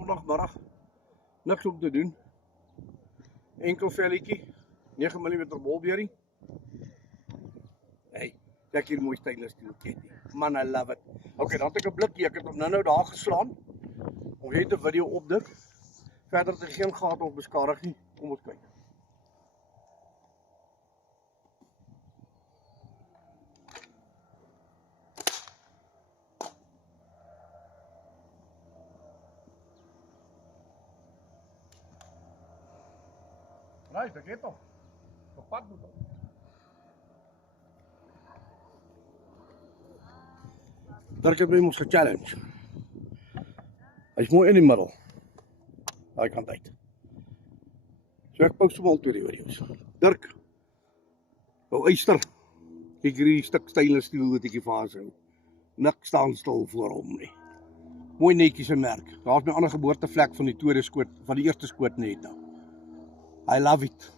Sondagmiddag, niks om te doen. Enkel velletjie, 9 mm bolbeerie. Hey, kyk hier mooi stainless steel ketting. Man, I love it. Okay, dan het ek 'n blikkie, ek het hom nou daar geslaan. Ons het 'n video opdik. Verder het er geen gate of beskadig nie. Kom ons kyk. Right, ek het hom. Op pad moet hom. Dirk het my ons gechallenge. Hy is mooi in die middel. Daai kant uit. So ek post hom al 2 video's. Dirk, ou eyster. Kyk hierdie stuk stainless steel wat ek hier vashou. Niks staan stil voor hom nie. Mooi netjies 'n merk. Daar's my ander geboortevlek van die tweede skoot, van die eerste skoot net nou. I love it.